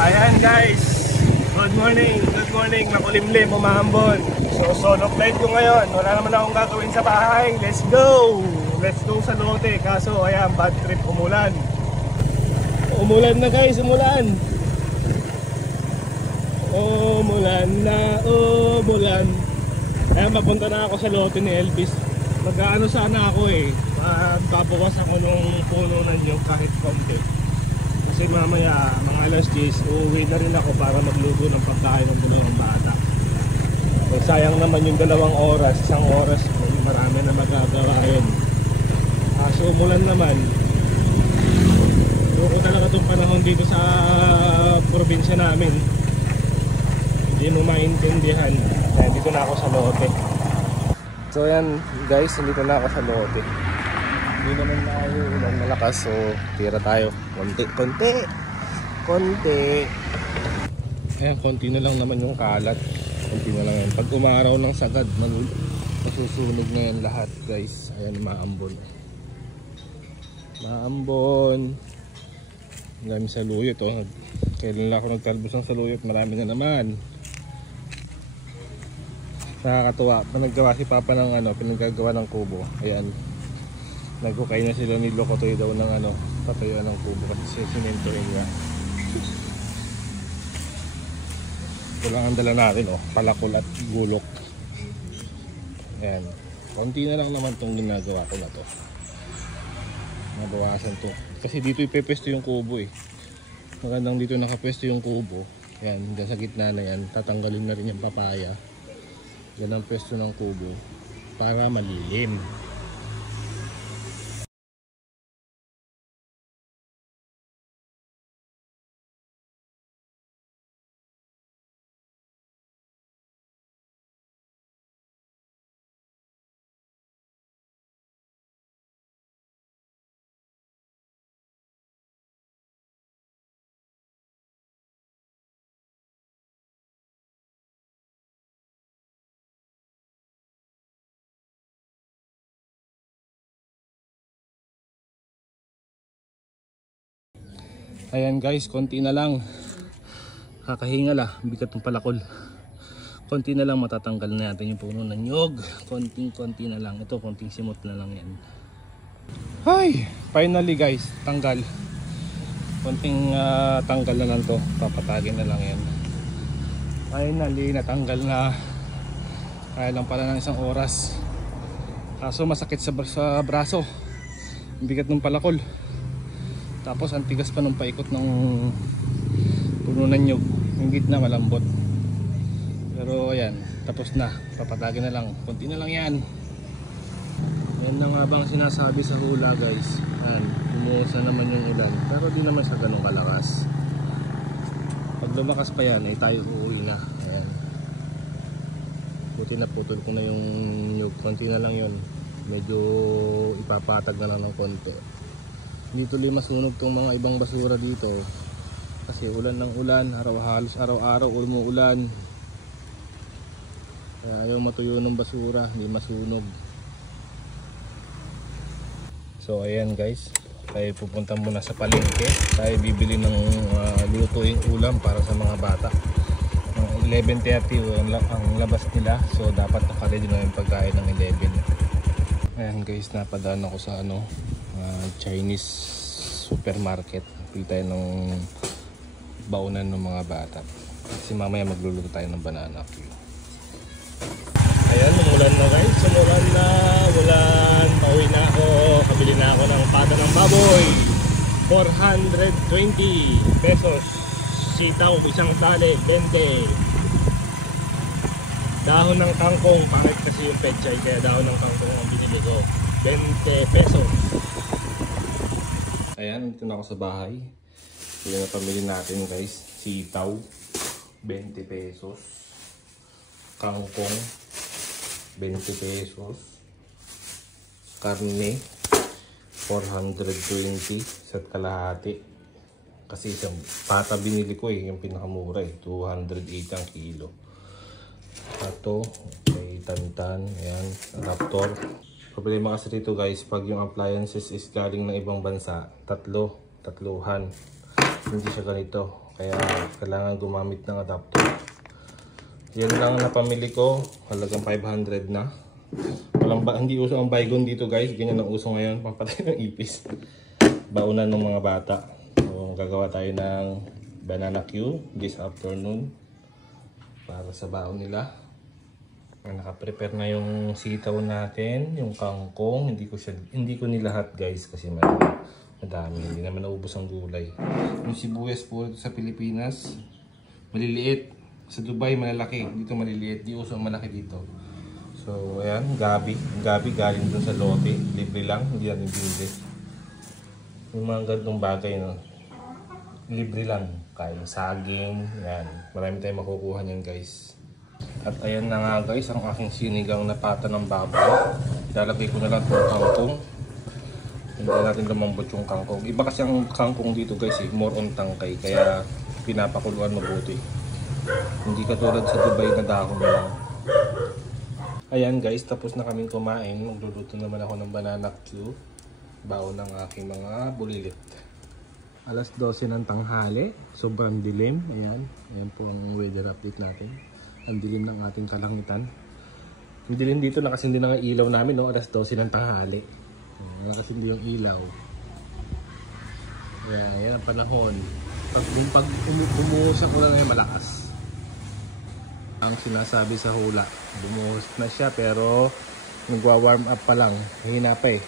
Ayan guys, good morning, makulimlim, umahambon. So solo flight ko ngayon, wala naman akong gagawin sa bahay. Let's go sa lote. Kaso ayan, bad trip, umulan na guys, umulan na. Ayan, papunta na ako sa lote ni Elvis. Mag-ano sana ako magbabawas ako nung puno ng nyog kahit konti. Kasi mamaya mga alas 10 uuwi na rin ako para magluto ng pagkain ng dalawang bata. So, sayang naman yung 2 oras, 1 oras, marami na magagawa yun. So umulan naman. Loko talaga itong panahon dito sa probinsya namin. Hindi mo maintindihan. Ayan, dito na ako sa lote. So ayan guys, dito na ako sa lote. Hindi naman na ulan malakas, so tira tayo konti. Ayan, konti na lang naman yung kalat. Konti na lang yan. Pag umaraw ng sagad, masusunog na yan lahat guys. Ayan, maambon. Marami saluyot. Kailan lang ako nagtalbos ng saluyot, marami na naman. Nakakatuwa. Pinaggawa si Papa ng pinagagawa ng kubo. Ayan. Nagkukay na sila ni Lokotoy daw ng tatayuan ng kubo kasi simentohin nga. Ito lang ang dala natin, palakol at gulok. Ayan. Konti na lang naman itong ginagawa ko na to. Nabawasan to. Kasi dito ipepesto yung kubo Magandang dito nakapesto yung kubo. Ayan, dyan sa gitna na yan. Tatanggalin na rin yung papaya. Yan ang pesto ng kubo para malilim. Ayan guys, konti na lang. Kakahinga la, bigat ng palakol. Konti na lang matatanggal na natin yung puno ng nyog. Konting-konti na lang. Ito, konting simot na lang yan. Ay, finally guys, tanggal. Konting tanggal na lang to. Papatagin na lang yan. Finally, natanggal na. Kaya lang pala ng 1 oras. Kaso masakit sa braso. Bigat ng palakol. Tapos ang tigas pa nung paikot ng puno ng nyog. Yung gitna malambot. Pero ayan, tapos na. Papatagin na lang. Konti na lang yan. Yan na nga bang sinasabi sa hula guys. Ayan, umuusa naman yung ulan. Pero di naman siya ganun kalakas. Pag lumakas pa yan, tayo uuwi na. Ayan. Buti na putol ko na yung nyog. Konti na lang yun. Medyo ipapatag na lang ng konti. Hindi tuloy masunog tong mga ibang basura dito kasi ulan ng ulan, halos araw-araw umuulan. Kaya ayaw matuyo ng basura, hindi masunog. So ayan guys, tayo pupunta muna sa palengke. Tayo bibili ng lutuing ulam para sa mga bata. 11:30 ang labas nila, so dapat naka-ready na yung pagkain ng 11. Ayan guys, napadaan ako sa Chinese supermarket. Pili tayo ng baunan ng mga bata kasi mamaya magluluto tayo ng banana cue. Ayan, umulan na guys, umulan. Pauwi na ako, kabili na ako ng pata ng baboy, 420 pesos. Sitaw, isang tali, 20. Dahon ng kangkong, pangit kasi yung pechay, kaya dahon ng kangkong ang binili ko, 20 pesos. Ayan, dito na ako sa bahay. Ito na pamili natin guys. Sitaw, 20 pesos. Kangkong, 20 pesos. Karne, 420 sa kalahati. Kasi isang pata binili ko yung pinakamura 280 ang kilo. Ito, may tantan, ayan, Raptor. Problema kasi dito guys, pag yung appliances is galing ng ibang bansa, tatluhan. Hindi siya ganito. Kaya kailangan gumamit ng adapter. Yan lang napamili ko. Halagang 500 na. Hindi uso ang Baygon dito guys. Ganyan ang uso ngayon. Pampatay ng ipis. Baunan ng mga bata. So gagawa tayo ng banana Q this afternoon. Para sa baon nila. Naka-prepare na yung sitaw natin, yung kangkong. Hindi ko nilahat guys kasi madami. Hindi naman naubos ang gulay. Yung sibuyas po sa Pilipinas, maliliit. Sa Dubai malalaki, dito maliliit. Di uso malaki dito. So ayan, gabi. Ang gabi galing dun sa lote. Libre lang, hindi natin binili. Yung mga ganitong bagay, no? Libre lang. Kaya saging, yan. Marami tayong makukuha niyan guys. At ayan na nga guys, ang aking sinigang na pata ng baboy. Ilalagay ko na lang itong kangkong. Hindi natin lumambot yung kangkong. Iba kasi ang kangkong dito guys, more on tangkay. Kaya pinapakuluan mabuti. Hindi katulad sa Dubai na dahon lang. Ayan guys, tapos na kaming kumain. Magluluto naman ako ng banana Q. Baon ng aking mga bulilit. Alas 12 ng tanghali. Sobrang dilim. Ayan. Ayan po ang weather update natin. Ang dilim ng ating kalangitan. Ang dilim dito, nakasindi na ang ilaw namin, no? Alas 12 ng tanghali. Nakasindi yung ilaw. Ayan ang panahon. Pag umuusap ko lang ngayon, malakas. Ang sinasabi sa hula, bumuhos na siya pero nagwa-warm up pa lang. Mahina pa eh.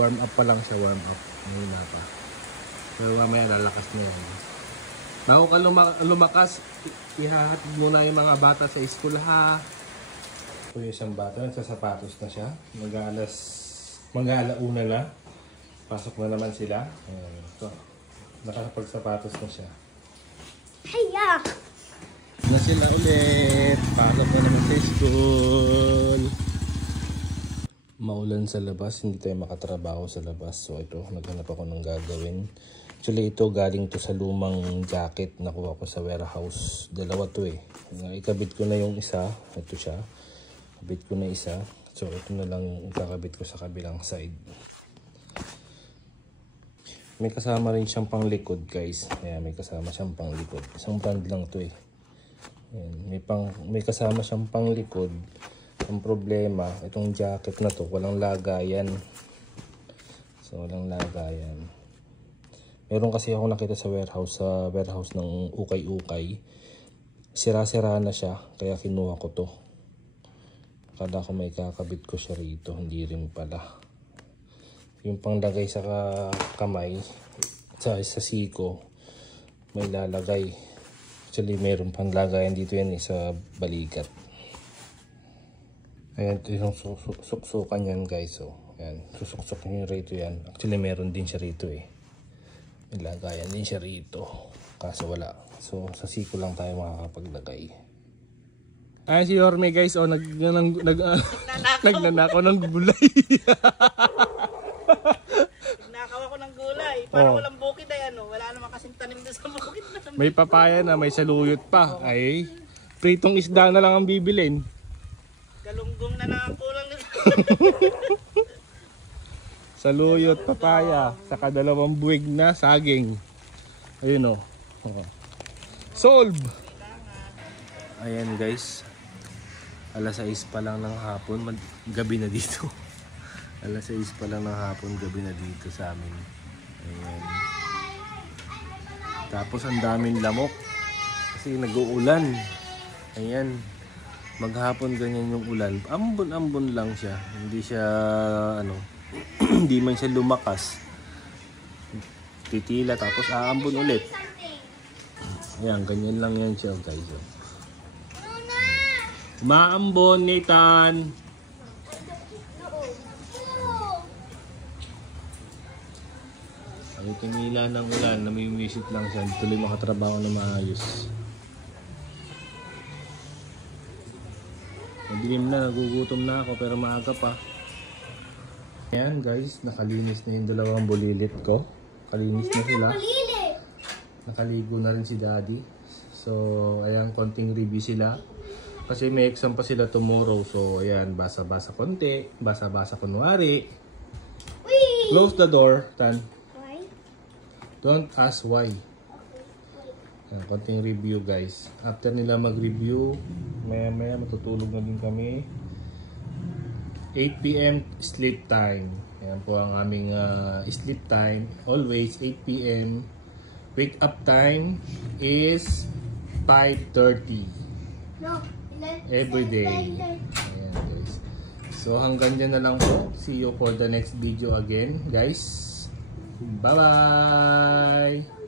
Warm up pa lang siya, warm up. Mahina pa. Pero mamaya lalakas na yan. Bago ka lumakas, ihahatid muna yung mga bata sa school ha. Ito yung isang bata, nagsasapatos na siya. Mag-aalauna na. Pasok na naman sila. Ito, nakapagsapatos na siya. Hiya! Na sila ulit. Pasok na naman sa school. Maulan sa labas, hindi tayo makatrabaho sa labas. So ito, naghanap ako ng gagawin. Actually, ito galing to sa lumang jacket. Nakuha ko sa warehouse. Dalawa to eh. Ikabit ko na yung isa. Ito siya. Kabit ko na isa. So, ito na lang yung ikakabit ko sa kabilang side. May kasama rin siyang pang likod guys. Ayan, may kasama siyang pang likod. Isang brand lang to eh. Ayan, may kasama siyang pang likod. Ang problema, itong jacket na to, walang lagayan. So, walang lagayan. Meron kasi ako nakita sa warehouse ng ukay-ukay. Sira-sira na siya, kaya kinuha ko to. Akala ko may kakabit ko siya rito, hindi rin pala. Yung panglagay sa kamay, sa siko, may lalagay. Actually, meron panglagayan dito yan sa balikat. Ayan, ito yung suksukan yan guys. So, ayan, susuk-suk nyo rito yan. Actually, meron din siya rito eh. Ilagayan din siya rito. Kaso wala. So, sa siko lang tayo makakapaglagay. Ayan si Yorme guys. Oh, nagnanakaw ng gulay. Nagnakaw ako ng gulay. Para walang bukid ay ano. Wala naman kasing tanim doon sa bukid. May papaya na, may saluyot pa. Ay, pritong isda na lang ang bibilin. Galunggong na lang ang kulang nito. Saluyot, papaya, saka 2 buwig na saging. Ayun o. Solve! Ayan guys. Alas 6 pa lang ng hapon. Gabi na dito. Alas 6 pa lang ng hapon. Gabi na dito sa amin. Ayan. Tapos ang daming lamok. Kasi nag-uulan. Ayan. Maghapon ganyan yung ulan. Ambon-ambon lang siya. Hindi siya hindi man siya lumakas. Titila tapos aambon ulit. Ayan, ganyan lang yan siya guys. Maambon, Nathan. Ang tingila ng ulan, nami-visit lang siya. Tuloy makatrabaho na maayos. Madilim na, nagugutom na ako pero maaga pa. Ayan guys, nakalinis na yung 2 bulilit ko. Kalinis na sila. Nakaligo na rin si Daddy. So, ayan, konting review sila. Kasi may exam pa sila tomorrow. So, ayan, basa-basa konti. Basa-basa kunwari. Close the door, Tan. Why? Don't ask why. Konting review guys. After nila mag-review, maya matutulog na din kami. 8 PM sleep time. Ayan po ang aming sleep time. Always 8 PM. Wake up time is 5:30. Every day. Ayan guys. So hanggang dyan na lang po. See you for the next video again guys. Bye bye.